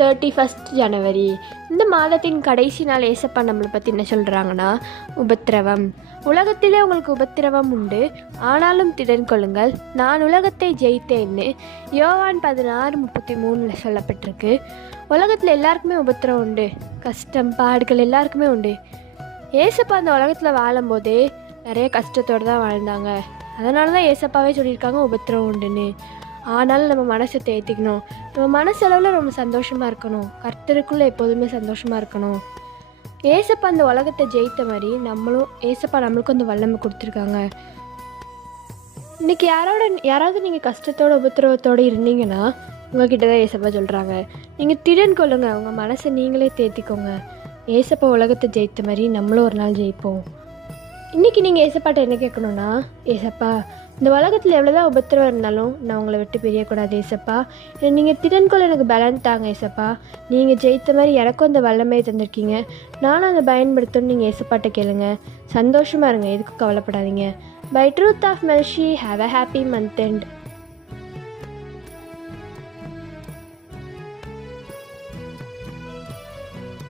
31 ஜனவரி. இந்த மாதத்தின் கடைசி நாள் ஏசப்பா நம்மளை பற்றி என்ன சொல்கிறாங்கன்னா, உபத்திரவம். உலகத்திலே உங்களுக்கு உபத்திரவம் உண்டு, ஆனாலும் திடன் கொள்ளுங்கள், நான் உலகத்தை ஜெயித்தேன்னு யோவான் 16:33 சொல்லப்பட்டிருக்கு. உலகத்தில் எல்லாருக்குமே உபத்திரவம் உண்டு, கஷ்டம் பாடுகள் எல்லாருக்குமே உண்டு. ஏசப்பா அந்த உலகத்தில் வாழும்போதே நிறைய கஷ்டத்தோடு தான் வாழ்ந்தாங்க. அதனால தான் ஏசப்பாவே சொல்லியிருக்காங்க உபத்திரவம் உண்டுன்னு. ஆனாலும் நம்ம மனசை தேத்திக்கணும், நம்ம மனசளவில் நம்ம சந்தோஷமாக இருக்கணும், கர்த்தருக்குள்ளே எப்போதுமே சந்தோஷமாக இருக்கணும். ஏசப்பா அந்த உலகத்தை ஜெயித்த மாதிரி ஏசப்பா நம்மளுக்கும் அந்த வல்லமை கொடுத்துருக்காங்க. இன்றைக்கி யாராவது நீங்கள் கஷ்டத்தோட உபத்திரவத்தோடு இருந்தீங்கன்னா உங்கள்கிட்ட தான் ஏசப்பா சொல்கிறாங்க, நீங்கள் திடன் கொள்ளுங்க, உங்கள் மனசை நீங்களே தேத்திக்கோங்க. ஏசப்பா உலகத்தை ஜெயித்த மாதிரி நம்மளும் ஒரு நாள் ஜெயிப்போம். இன்றைக்கி நீங்கள் ஏசப்பாட்ட என்ன கேட்கணுன்னா, ஏசப்பா இந்த உலகத்தில் எவ்வளோதான் உபத்திரவம் இருந்தாலும் நான் உங்களை விட்டு பிரியக்கூடாது ஏசப்பா, நீங்கள் திறன்கொள்ள எனக்கு பலன் தாங்க ஏசப்பா, நீங்கள் ஜெயித்த மாதிரி எனக்கும் அந்த வல்லமையை தந்திருக்கீங்க, நானும் அதை பயன்படுத்தணும்னு நீங்கள் ஏசப்பாட்ட கேளுங்க. சந்தோஷமாக இருங்க, எதுக்கும் கவலைப்படாதீங்க. By truth of mercy, have a happy month end.